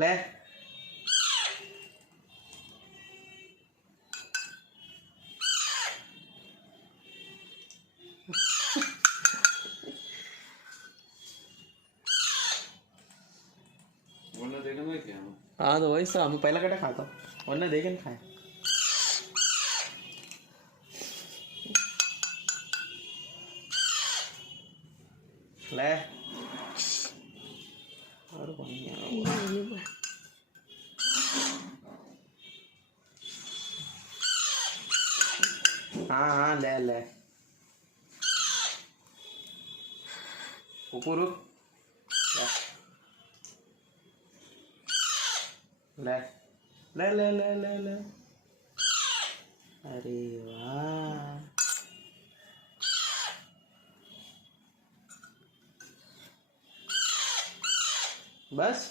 ले हाँ तो वही सब हम पहला कटा खाता वरना देखे ना खाए ले और हाँ हाँ ले ले ऊपर ले ले ले ले ले ले अरे वाह बस